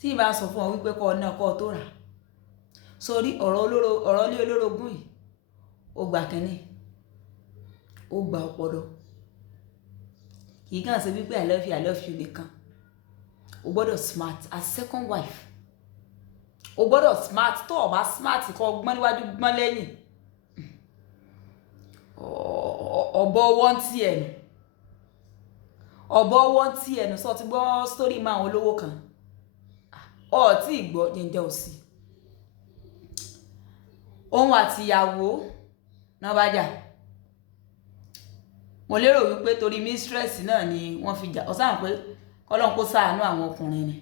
tí ì bá sọ fún ọ wípé kọ́ náà kọ́ tó rà sórí ọ̀rọ̀ lé olórogún yìí ó gbà kínní ó gbà ọpọlọ kì í kàn sí wípé I love you nìkan o gbọ́dọ̀ smart as second wife o gbọ́dọ̀ smart tó o bá smart kọ́ gbọ́n níwájú gbọ́n lẹ́yìn ọ̀bọ wọ́n tí ẹnu ọ̀bọ wọ́n tí ẹnu sọ ti gbọ́ story máa ń olówó kan ọ tí ì gbọ́ jẹ́njẹ́ òsì òun àti ìyàwó náà bá jà mo lérò wípé torí mistress náà ni wọ́n fi jà ọ̀sán pé kọ́lọ́n kó ṣàánú àwọn ọkùnrin ni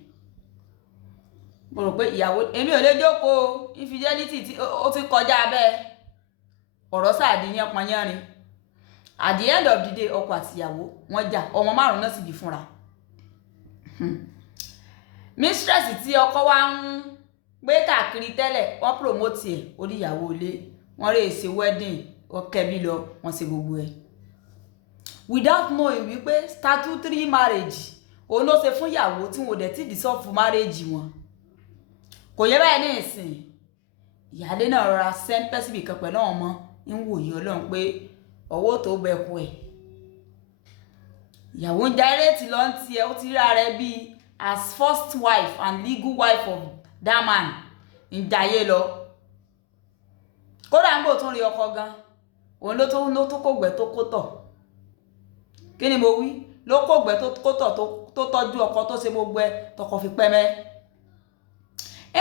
mo rò pé ìyàwó èmi ò lè jókòó infidelity tí ó ti kọjá bẹ́ẹ̀ ọ̀rọ̀ sáàdìyàn pọnyẹ́rin at the end of the day ọkọ àti ìyàwó wọ́n jà ọmọ 5 náà sì bí fúnra mistress tí ọkọ wa ń gbé káàkiri tẹ́lẹ̀ wọ́n promote ẹ̀ orí ìyàwó ilé wọ́n rè ṣe wedding wọ́n kẹ́bí lọ wọ́n ṣe gbogbo ẹ̀ without knowing wípé statutory marriage òun ló ṣe fún ìyàwó tí wọn ò dẹ̀ tí dissolve marriage wọn kò yẹ báyìí ní ìsìn ìyáálé náà rọra sẹ́ńpẹ́ síbi kan pẹ̀lú àwọn ọmọ ń wòye ọlọ́run pé ọwọ́ tó bẹ̀kú ẹ̀ ìyàwó ń jairéètì lọ ń tiẹ̀ ó ti rí ara ẹ bíi as first wife and legal wife of that man ń jayé lọ kódà ń bò tún rí ọkọ gan òun ló tó kógbẹ́ tó kó tọ̀ kí ni mo wí ló kógbẹ́ tó kó tọ̀ tó tọ́jú ọkọ tó ṣe gbogbo ẹ tọkọ fi pẹ́mẹ́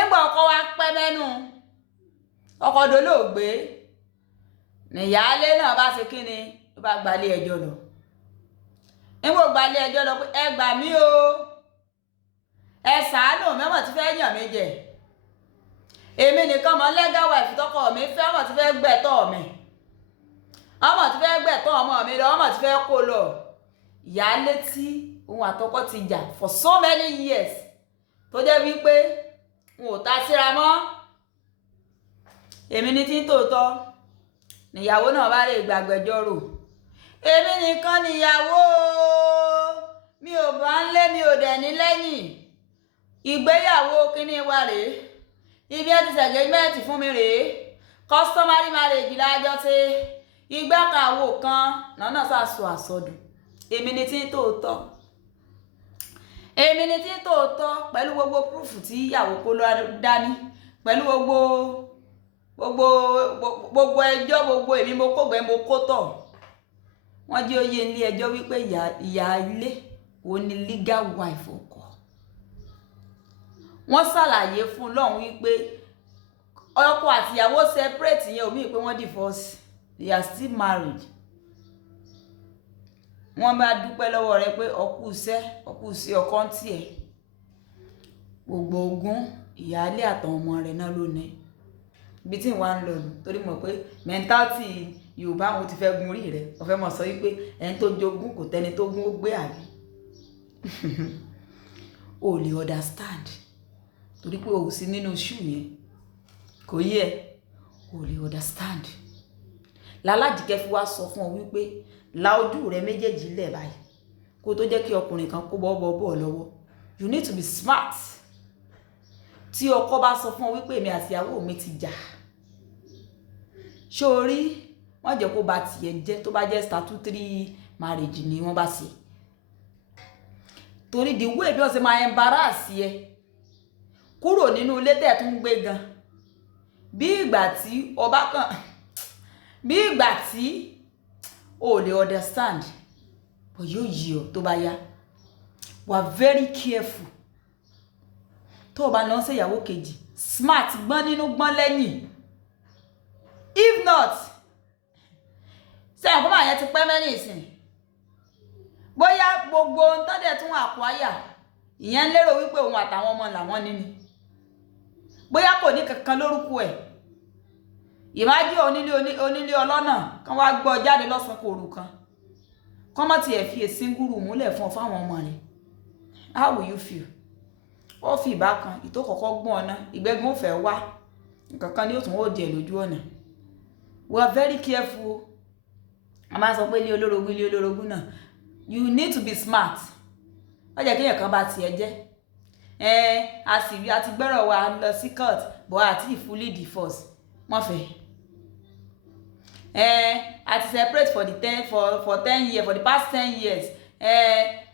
ńgbà ọkọ wa pẹ́mẹ́ nù ọkọ dolóògbé nìyáálé náà bá ṣe kí ni ó bá gbalé ẹjọ́ lọ nígbà gbalé ẹjọ́ lọ pé ẹ gbà mí o ẹ ṣàánú mẹ́mọ̀ tí fẹ́ yàn mí jẹ èmi nìkan mọ legal wife tọkọ mi fẹ́ ọmọ tí fẹ́ gbẹ̀tọ́ mi ọmọ tí fẹ́ gbẹ̀tọ́ ọmọ mi lọ ọmọ tí fẹ́ kó lọ ìyáálé tí òun àtọkọ ti jà for so many years tó jẹ́ wípé wọn ò ta síra mọ́ èmi ní tí ń tòótọ́ níyàwó náà bá lè gbàgbẹ́jọ́rò èmi nìkan níyàwó mi ò bá ń lé mi ò dẹ̀ ní lẹ́yìn ìgbéyàwó kíní wa rèé ibi ẹ ti ṣẹ̀gẹ́mẹ́ǹtì fún mi rèé customary marriage lájọ́ ṣe ìgbàkàwò kan lọ́nà sàṣọ àsọdùn èmi ní tí ń tòótọ́ èmi ní tí ń tòótọ́ pẹ̀lú gbogbo proof tí ìyàwó kó lọ dání pẹ̀lú gbogbo ẹjọ́ gbogbo èmi mo kógbẹ́ mo kó tọ̀ wọ́n jẹ́ oyè ilé ẹjọ́ wípé ìyá ilé òun ni legal wife ọkọ wọ́n ṣàlàyé fún lọ́hùn wípé ọkọ àti ìyàwó separate yẹn omi pé wọ́n divorce they are still married wọ́n bá dúpẹ́ lọ́wọ́ rẹ pé ọkú iṣẹ́ ọkọ ń tiẹ̀ gbogbo ogún ìyáálé àtàwọn ọmọ rẹ̀ náà lónìí ibi tí wọ́n ń lọ nù torí mọ̀ pé mentality Yorùbá àwọn ti fẹ́ gun orí rẹ̀ ọ̀fẹ́ mọ̀ sọ wípé ẹni tó jogún kò tẹ́ni tó gún ó gbé àbí o lè understand torí pé o sì nínú shoe yẹn kò yẹ o lè understand lálàjìkẹ́ fi wá sọ fún ọ wípé la ojú rẹ méjèèjì lẹ̀ báyìí kó tó jẹ́ kí ọkùnrin kan kó bọ́ lọ́wọ́ you need to be smart tí ọkọ bá sọ fún ọ wípé èmi àti ìyàwó mi ti jà sórí wọ́n jẹ́ kó ba tiẹ̀ jẹ́ tó bá jẹ́ statutory marriage ni wọ́n bá ṣe torí the way bí wọ́n ṣe máa embarrass ẹ kúrò nínú ilé tẹ̀ tún gbé gan bí ìgbà tí ọba kan bí ìgbà tí o lè understand but yóò yí ọ tó bá yá wà very careful tó o bá lọ ṣe ìyàwó kejì smart gbọ́n nínú gbọ́n lẹ́yìn if not ṣe àkókò àyẹ̀ ti pẹ́ mẹ́rin ìsìn bóyá gbogbo ohun tó dẹ̀ tún àkúáyà ìyẹn ń lérò wípé òun àtàwọn ọmọ làwọn ní ni bóyá kò ní kankan lórúkọ ẹ̀ ìmájí onílé ọlọ́nà kan wá gbọ́ jáde lọ́sàn kò rù kan kán mọ́ ti ẹ̀ fi èsì gúrù múlẹ̀ fún ọ fáwọn ọmọ rẹ̀ how will you feel ó fi ìbákan ìtò kọ̀kọ́ gbọ́n ọ̀nà ìgbẹ́gun fẹ́ wá nǹkan kan ní ó tún ó di ẹ̀ lójú ọ̀nà we are very careful a máa sọ pé ilé olórogún náà you need to be smart wọ́n jẹ́ kéèyàn kan bá tiẹ̀ jẹ́ a sì rí àti gbọ́rọ̀ wa lọ sí court but àti fully divorce wọ́n fẹ́ a ti separate for the 10 years for the past 10 years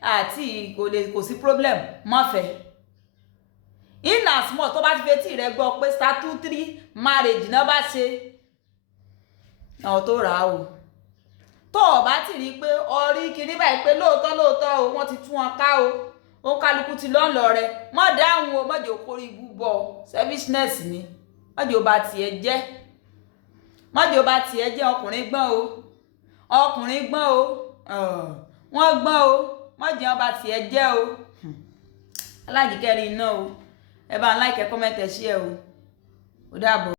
àti kò sí problem wọ́n fẹ́ in as much tó bá ti fetí rẹ gbọ́ pé statutory marriage náà bá ṣe ọ̀ tó rà á o tó o bá ti rí i pé orí kiri báyìí pé lóòótọ́ o wọ́n ti tún wọn ká o ó kálukú ti lọ́nlọ rẹ mọ́ dáhùn o mọ́jọ́ kórí ibú bọ̀ selfishness ni mọ́jọ́ bá tiẹ̀ jẹ́ ọkùnrin gbọ́n o wọ́n gbọ́n o mọ́jọ́ bá tiẹ̀ jẹ́ o alájìkẹ́rin iná o ẹ bá ń like comment ẹ share o ó dàbọ̀.